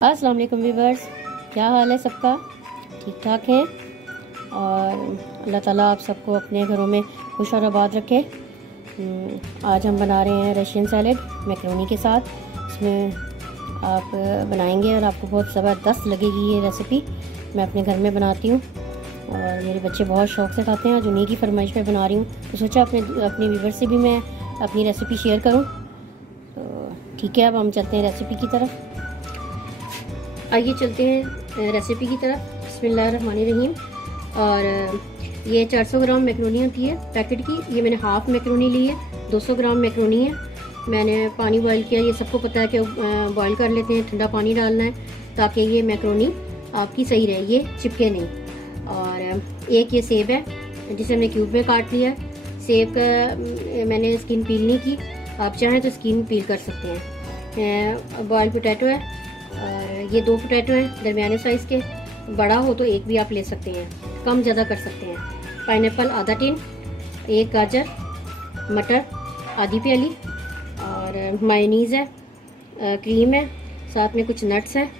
अस्सलाम वालेकुम व्यूअर्स, क्या हाल है सबका? ठीक ठाक हैं और अल्लाह ताला आप सबको अपने घरों में खुश और आबाद रखे। आज हम बना रहे हैं रशियन सैलेड मैकरोनी के साथ। इसमें आप बनाएंगे और आपको बहुत ज़बरदस्त लगेगी ये रेसिपी। मैं अपने घर में बनाती हूँ और मेरे बच्चे बहुत शौक़ से खाते हैं। आज उन्हीं की फरमाइश पे बना रही हूँ, तो सोचा अपने व्यूअर्स से भी मैं अपनी रेसिपी शेयर करूँ। तो ठीक है, अब हम चलते हैं रेसिपी की तरफ। आइए चलते हैं रेसिपी की तरफ। बिस्मिल्लाहिर्रहमानिर्रहीम। और ये 400 ग्राम मैकरोनी होती है पैकेट की। ये मैंने हाफ़ मैकरोनी ली है, 200 ग्राम मैकरोनी है। मैंने पानी बॉईल किया। ये सबको पता है कि बॉईल कर लेते हैं, ठंडा पानी डालना है ताकि ये मैकरोनी आपकी सही रहे, ये चिपके नहीं। और एक ये सेब है जिसे हमने क्यूब में काट लिया है। सेब का मैंने स्किन पील नहीं की, आप चाहें तो स्किन पील कर सकते हैं। बॉयल पोटैटो है और ये 2 पोटैटो हैं दरमियाने साइज़ के। बड़ा हो तो एक भी आप ले सकते हैं, कम ज़्यादा कर सकते हैं। पाइनएप्पल आधा टिन, 1 गाजर, मटर आधी प्याली और मायोनीज़ है, क्रीम है, साथ में कुछ नट्स हैं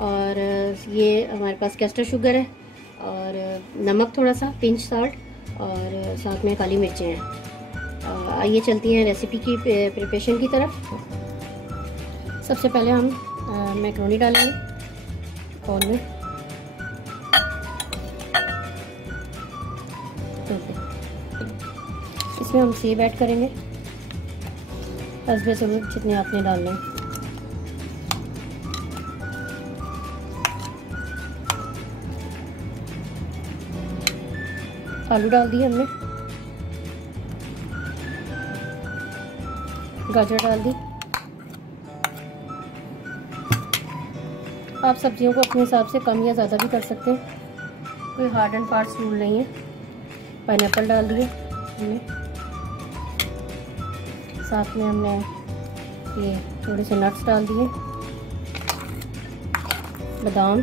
और ये हमारे पास कैस्टर शुगर है और नमक थोड़ा सा, पिंच साल्ट और साथ में काली मिर्चें हैं। आइए चलती हैं रेसिपी की प्रिपरेशन की तरफ। सबसे पहले हम मैकरोनी डालेंगे बाउल में। इसमें हम सेब ऐड करेंगे, हस्बे ज़रूरत जितने आपने डालने। आलू डाल दिए हमने, गाजर डाल दी। आप सब्जियों को अपने हिसाब से कम या ज़्यादा भी कर सकते हैं, कोई हार्ड एंड फास्ट रूल नहीं है। पाइनएप्पल डाल दिए हमने, साथ में हमने ये थोड़े से नट्स डाल दिए, बादाम,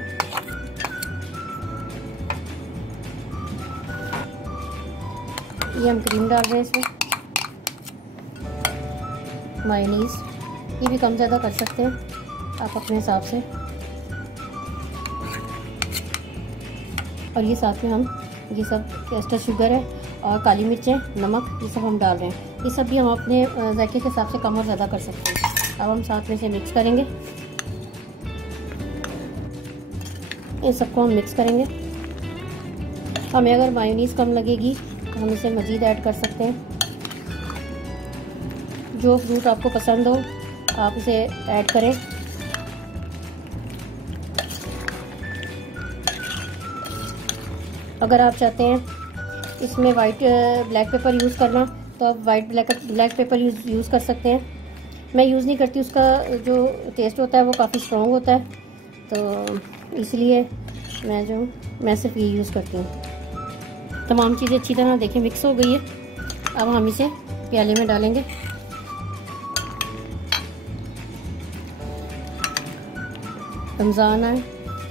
ये हम क्रीम डाल रहे हैं इसमें, मायोनीज़, ये भी कम ज़्यादा कर सकते हैं आप अपने हिसाब से। और ये साथ में हम ये सब कैस्टर शुगर है और काली मिर्चें, नमक, ये सब हम डाल रहे हैं। ये सब भी हम अपने जायके के हिसाब से कम और ज़्यादा कर सकते हैं। अब हम साथ में से मिक्स करेंगे, इन सबको हम मिक्स करेंगे। हमें अगर मायोनीज़ कम लगेगी तो हम इसे मज़ीद ऐड कर सकते हैं। जो फ्रूट आपको पसंद हो आप इसे ऐड करें। अगर आप चाहते हैं इसमें वाइट ब्लैक पेपर यूज़ करना तो आप वाइट ब्लैक पेपर यूज़ कर सकते हैं। मैं यूज़ नहीं करती, उसका जो टेस्ट होता है वो काफ़ी स्ट्रॉन्ग होता है, तो इसलिए मैं सिर्फ ये यूज़ करती हूँ। तमाम चीज़ें अच्छी तरह देखें मिक्स हो गई है। अब हम इसे प्याले में डालेंगे। रमज़ान है,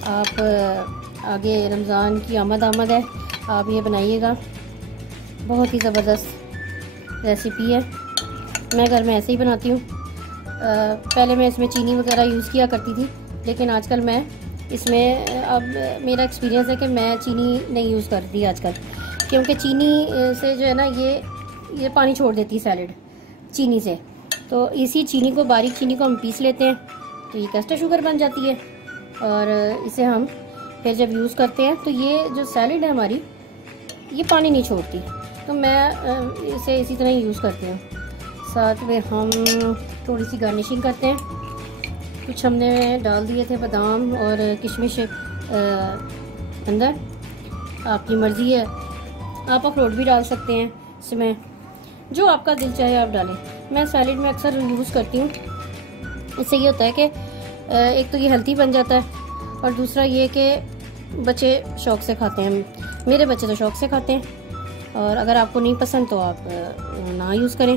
आप आगे रमज़ान की आमद है, आप ये बनाइएगा। बहुत ही ज़बरदस्त रेसिपी है। मैं घर में ऐसे ही बनाती हूँ। पहले मैं इसमें चीनी वगैरह यूज़ किया करती थी, लेकिन आजकल मैं इसमें अब मेरा एक्सपीरियंस है कि मैं चीनी नहीं यूज़ करती आजकल, क्योंकि चीनी से जो है ना ये पानी छोड़ देती है सैलेड चीनी से। तो इसी चीनी को, बारीक चीनी को हम पीस लेते हैं तो ये कैस्टर शुगर बन जाती है और इसे हम फिर जब यूज़ करते हैं तो ये जो सैलेड है हमारी ये पानी नहीं छोड़ती। तो मैं इसे इसी तरह ही यूज़ करती हूँ। साथ में हम थोड़ी सी गार्निशिंग करते हैं। कुछ हमने डाल दिए थे बादाम और किशमिश अंदर, आपकी मर्ज़ी है, आप अखरोट भी डाल सकते हैं इसमें, जो आपका दिल चाहे आप डालें। मैं सैलेड में अक्सर यूज़ करती हूँ। इससे ये होता है कि एक तो ये हेल्थी बन जाता है और दूसरा ये कि बच्चे शौक़ से खाते हैं। मेरे बच्चे तो शौक़ से खाते हैं। और अगर आपको नहीं पसंद तो आप ना यूज़ करें,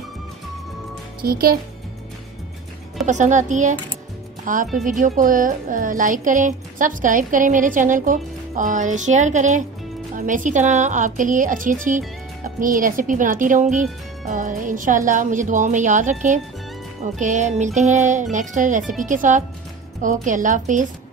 ठीक है। तो पसंद आती है आप वीडियो को लाइक करें, सब्सक्राइब करें मेरे चैनल को और शेयर करें। और मैं इसी तरह आपके लिए अच्छी अच्छी अपनी रेसिपी बनाती रहूँगी और इंशाल्लाह मुझे दुआओं में याद रखें। ओके, मिलते हैं नेक्स्ट रेसिपी के साथ। ओके, अल्लाह हाफिज़।